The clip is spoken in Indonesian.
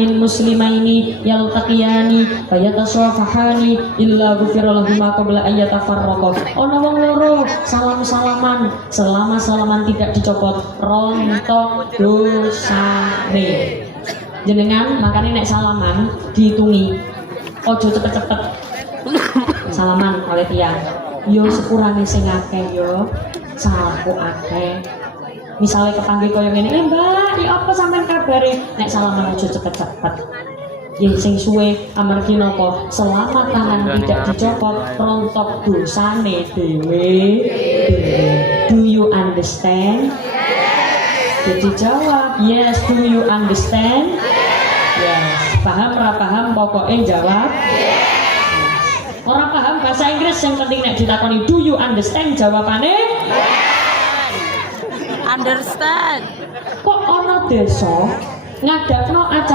min muslimaini yaltaqiyani fayatasafahani illa ghufira lahuma qabla an yatafarraqa. Ana wong loro salam-salaman, selama-salaman tidak dicopot rontok dosane. Jenengan makanya nek salaman dihitungi. Ojo cepet-cepet. Salaman oleh tiang. Yo sepurane sing akeh yo, salahku akeh. Misalnya kepanggil koyo ngene, Mbak, ya apa sampean kabare? Nek salaman aja cepet-cepet. Ya sing suwe amargi napa? Selama tangan tidak dicopot, rontok dosane dhewe. Do you understand? Jadi jawab, yes. Do you understand? Yes. Paham ora paham pokoknya jawab. Orang paham bahasa Inggris yang penting nek ditakoni do you understand jawabane Understand. kok ono desa ngadakno acara